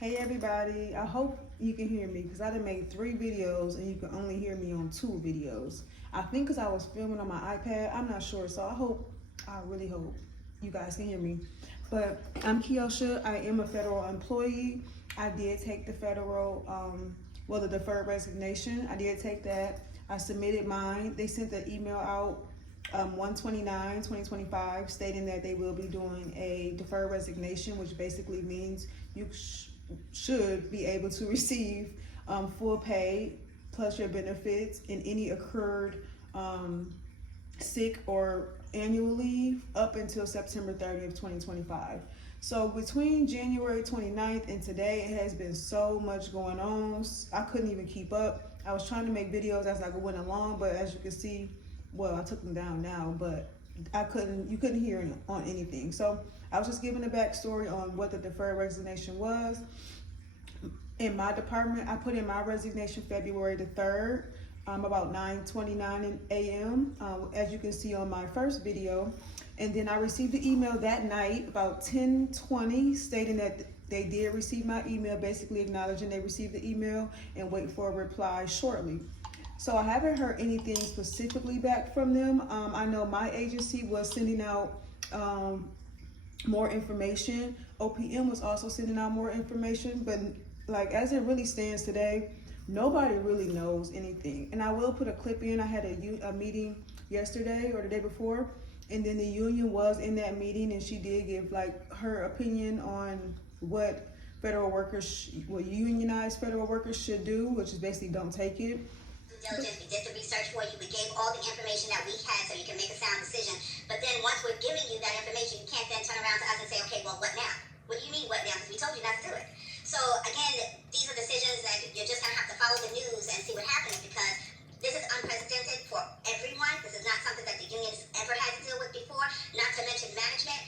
Hey everybody, I hope you can hear me because I done made 3 videos and you can only hear me on 2 videos. I think because I was filming on my iPad, I'm not sure. So I really hope you guys can hear me. But I'm Kiosha, I am a federal employee. I did take the the deferred resignation. I did take that. I submitted mine. They sent the email out 1/29/2025 stating that they will be doing a deferred resignation, which basically means you should be able to receive full pay plus your benefits and any accrued sick or annual leave up until September 30th, 2025. So between January 29th and today, it has been so much going on. I couldn't even keep up. I was trying to make videos as I went along, but as you can see, well, I took them down now, but you couldn't hear on anything. So I was just giving a backstory on what the deferred resignation was. In my department, I put in my resignation February the 3rd, about 9:29 a.m., as you can see on my first video. And then I received the email that night about 10:20 stating that they did receive my email, basically acknowledging they received the email and wait for a reply shortly. So I haven't heard anything specifically back from them. I know my agency was sending out more information. OPM was also sending out more information, but like as it really stands today, nobody really knows anything. And I will put a clip in. I had a meeting yesterday or the day before, and then the union was in that meeting, and she did give like her opinion on what unionized federal workers should do, which is basically don't take it. Diligence, we did the research for you, we gave all the information that we had so you can make a sound decision. But then once we're giving you that information, you can't then turn around to us and say, okay, well, what now? What do you mean, what now? Because we told you not to do it. So again, these are decisions that you're just going to have to follow the news and see what happens, because this is unprecedented for everyone. This is not something that the unions ever had to deal with before, not to mention management.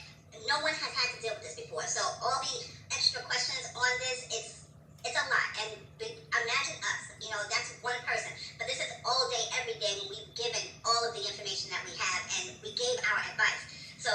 No one has had to deal with this before. So all the extra questions on this, it's a lot. And imagine us, that's one person. But this is all day, every day when we've given all of the information that we have and we gave our advice. So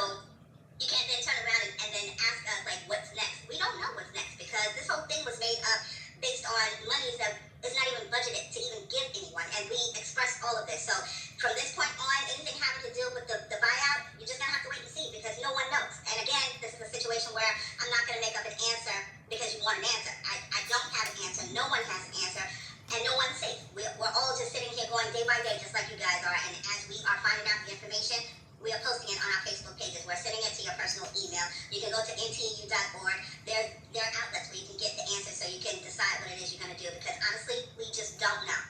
you can't then turn around and then ask us, like, what's next? We don't know what's next, because this whole thing was made up based on monies that is not even budgeted to even give anyone. And we expressed all of this. So from this point on, anything having to do with the buyout, you're just going to have to wait and see, because no one knows. And again, this is a situation where I'm not going to make up an answer because you want an answer. I don't have an answer. No one has an answer. And no one's safe. We're all just sitting here going day by day, just like you guys are. And as we are finding out the information, we are posting it on our Facebook pages. We're sending it to your personal email. You can go to ntu.org. There are outlets where you can get the answer so you can decide what it is you're going to do. Because honestly, we just don't know.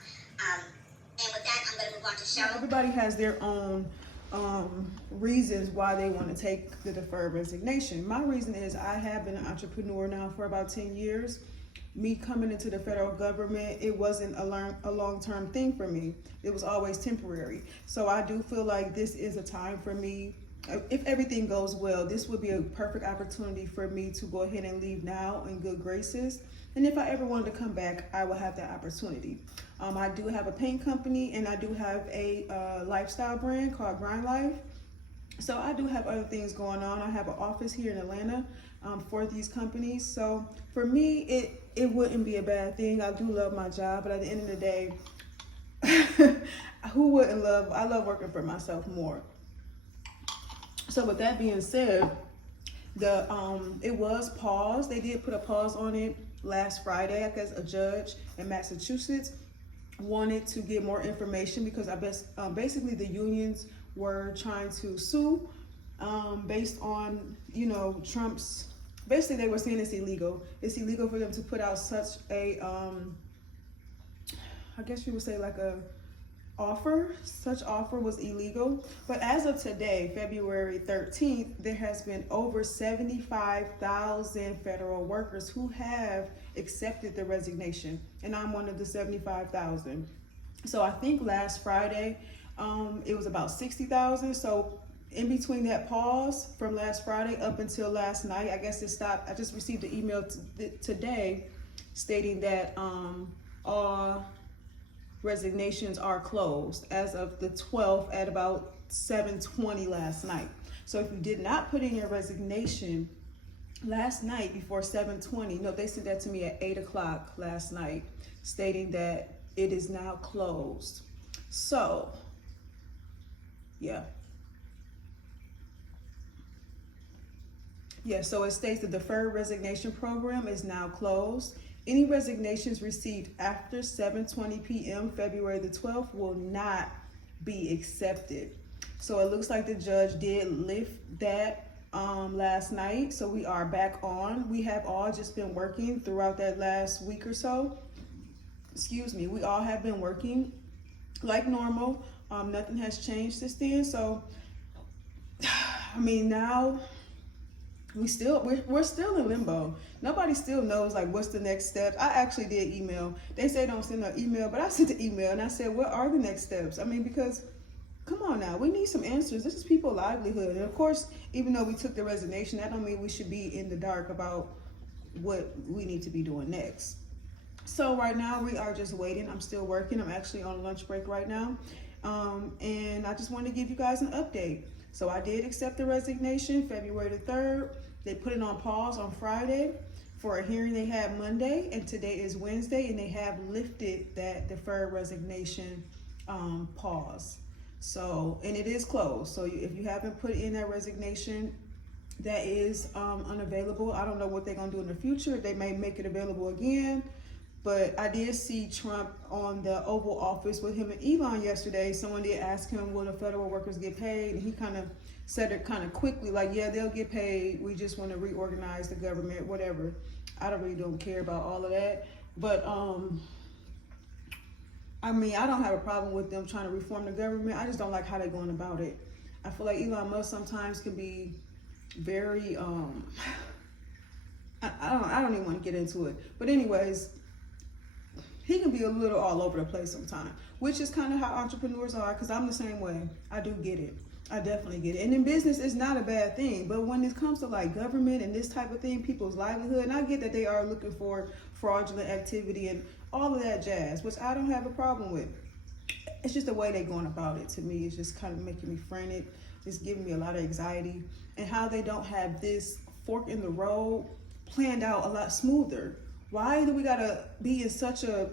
And with that, I'm going to move on to Cheryl. Everybody has their own reasons why they want to take the deferred resignation. My reason is I have been an entrepreneur now for about 10 years. Me coming into the federal government, it wasn't a long-term thing for me. It was always temporary. So I do feel like this is a time for me. If everything goes well, this would be a perfect opportunity for me to go ahead and leave now in good graces. And if I ever wanted to come back, I will have that opportunity. I do have a paint company, and I do have a lifestyle brand called Grind Life. So I do have other things going on. I have an office here in Atlanta for these companies. So for me, it wouldn't be a bad thing. I do love my job, but at the end of the day, who wouldn't love? I love working for myself more. So with that being said, it was paused. They did put a pause on it last Friday. I guess a judge in Massachusetts wanted to get more information because basically the unions were trying to sue based on Trump's. Basically, they were saying it's illegal. It's illegal for them to put out such a I guess you would say like a offer. Such offer was illegal. But as of today, February 13th, there has been over 75,000 federal workers who have accepted the resignation, and I'm one of the 75,000. So I think last Friday, it was about 60,000. So in between that pause from last Friday up until last night, I guess it stopped. I just received an email today stating that all resignations are closed as of the 12th at about 7:20 last night. So if you did not put in your resignation last night before 7:20. No, they sent that to me at 8 o'clock last night, stating that it is now closed. So, yeah. Yeah, so it states the deferred resignation program is now closed. Any resignations received after 7:20 p.m. February the 12th will not be accepted. So it looks like the judge did lift that last night. So we are back on. We have all just been working throughout that last week or so. Excuse me. We all have been working like normal. Nothing has changed since then. So, I mean, now we're still in limbo. Nobody still knows like what's the next steps. I actually did email. They say don't send an email, but I sent the email and I said, what are the next steps? I mean, because come on now, we need some answers. This is people's livelihood. And of course, even though we took the resignation, that don't mean we should be in the dark about what we need to be doing next. So right now we are just waiting. I'm still working. I'm actually on lunch break right now. And I just wanted to give you guys an update. So I did accept the resignation February the 3rd. They put it on pause on Friday for a hearing they had Monday, and today is Wednesday, and they have lifted that deferred resignation pause. So, and it is closed. So if you haven't put in that resignation, that is unavailable. I don't know what they're gonna do in the future. They may make it available again. But I did see Trump on the Oval Office with him and Elon yesterday. Someone did ask him, will the federal workers get paid? And he kind of said it kind of quickly, like, yeah, they'll get paid. We just want to reorganize the government, whatever. I don't care about all of that. But, I mean, I don't have a problem with them trying to reform the government. I just don't like how they're going about it. I feel like Elon Musk sometimes can be very, I don't even want to get into it. But anyways, he can be a little all over the place sometimes, which is kind of how entrepreneurs are, because I'm the same way. I do get it. I definitely get it. And in business, it's not a bad thing. But when it comes to like government and this type of thing, people's livelihood, and I get that they are looking for fraudulent activity and all of that jazz, which I don't have a problem with. It's just the way they're going about it. To me, it's just kind of making me frantic, just giving me a lot of anxiety. And how they don't have this fork in the road planned out a lot smoother. Why do we gotta be in such a,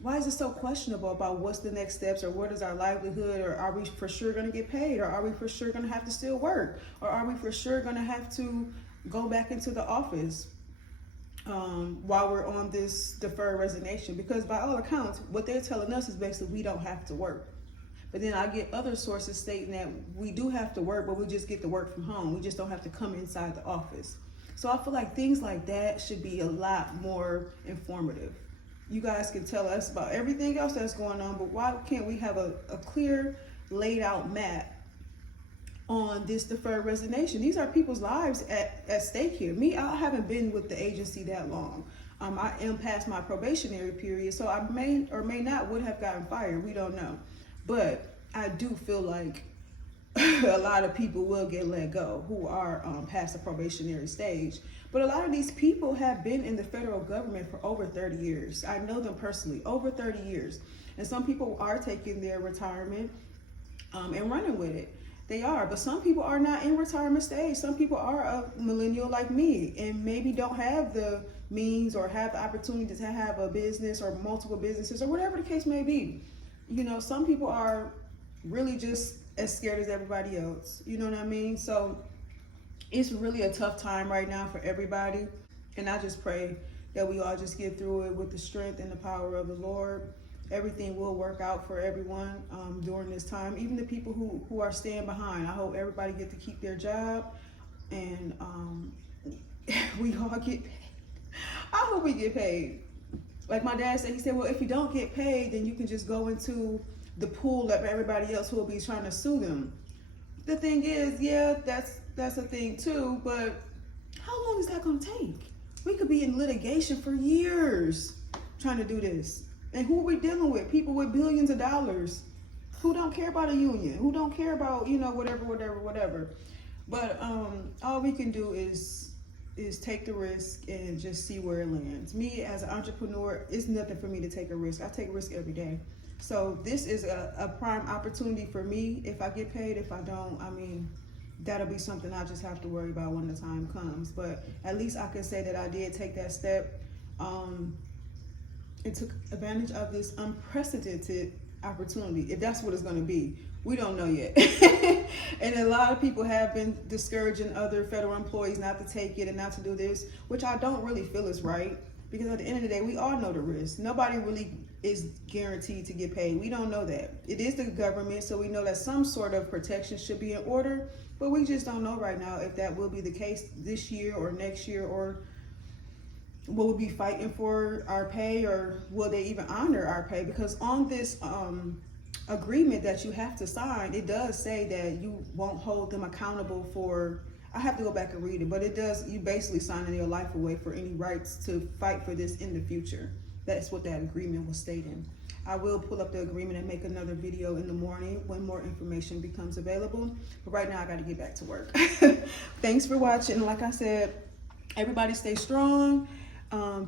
why is it so questionable about what's the next steps, or what is our livelihood, or are we for sure gonna get paid, or are we for sure gonna have to still work, or are we for sure gonna have to go back into the office while we're on this deferred resignation? Because by all accounts, what they're telling us is basically we don't have to work. But then I get other sources stating that we do have to work, but we just get to work from home. We just don't have to come inside the office. So I feel like things like that should be a lot more informative. You guys can tell us about everything else that's going on, but why can't we have a clear laid out map on this deferred resignation? These are people's lives at stake here. Me, I haven't been with the agency that long. I am past my probationary period, so I may or may not would have gotten fired. We don't know. But I do feel like a lot of people will get let go who are past the probationary stage. But a lot of these people have been in the federal government for over 30 years. I know them personally, over 30 years. And some people are taking their retirement and running with it. They are, but some people are not in retirement stage. Some people are a millennial like me and maybe don't have the means or have the opportunity to have a business or multiple businesses or whatever the case may be. You know, some people are really just as scared as everybody else. You know what I mean? So it's really a tough time right now for everybody. And I just pray that we all just get through it with the strength and the power of the Lord. Everything will work out for everyone during this time. Even the people who are staying behind. I hope everybody get to keep their job and we all get paid. I hope we get paid. Like my dad said, he said, well, if you don't get paid, then you can just go into the pool of everybody else who will be trying to sue them. The thing is, yeah, that's a thing too, but how long is that gonna take? We could be in litigation for years trying to do this. And who are we dealing with? People with billions of dollars who don't care about a union, who don't care about, you know, whatever. But all we can do is take the risk and just see where it lands. Me as an entrepreneur, it's nothing for me to take a risk. I take a risk every day. So this is a prime opportunity for me. If I get paid, if I don't, I mean, that'll be something I just have to worry about when the time comes. But at least I can say that I did take that step and took advantage of this unprecedented opportunity, if that's what it's going to be. We don't know yet. And a lot of people have been discouraging other federal employees not to take it and not to do this, which I don't really feel is right, because at the end of the day, we all know the risk. Nobody really is guaranteed to get paid. We don't know that. It is the government, so we know that some sort of protection should be in order, but we just don't know right now if that will be the case this year or next year, or will we be fighting for our pay, or will they even honor our pay? Because on this agreement that you have to sign, it does say that you won't hold them accountable for, I have to go back and read it, but it does, you basically signing your life away for any rights to fight for this in the future. That's what that agreement was stating. I will pull up the agreement and make another video in the morning when more information becomes available. But right now I got to get back to work. Thanks for watching. Like I said, everybody stay strong.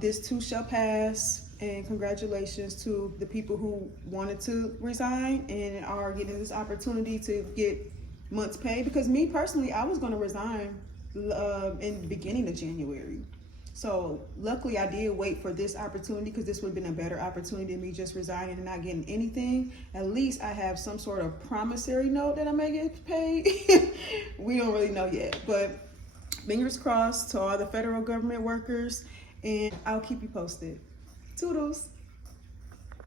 This too shall pass. And congratulations to the people who wanted to resign and are getting this opportunity to get months pay. Because me personally, I was going to resign in the beginning of January. So luckily I did wait for this opportunity, because this would have been a better opportunity than me just resigning and not getting anything. At least I have some sort of promissory note that I may get paid. We don't really know yet, but fingers crossed to all the federal government workers, and I'll keep you posted. Toodles.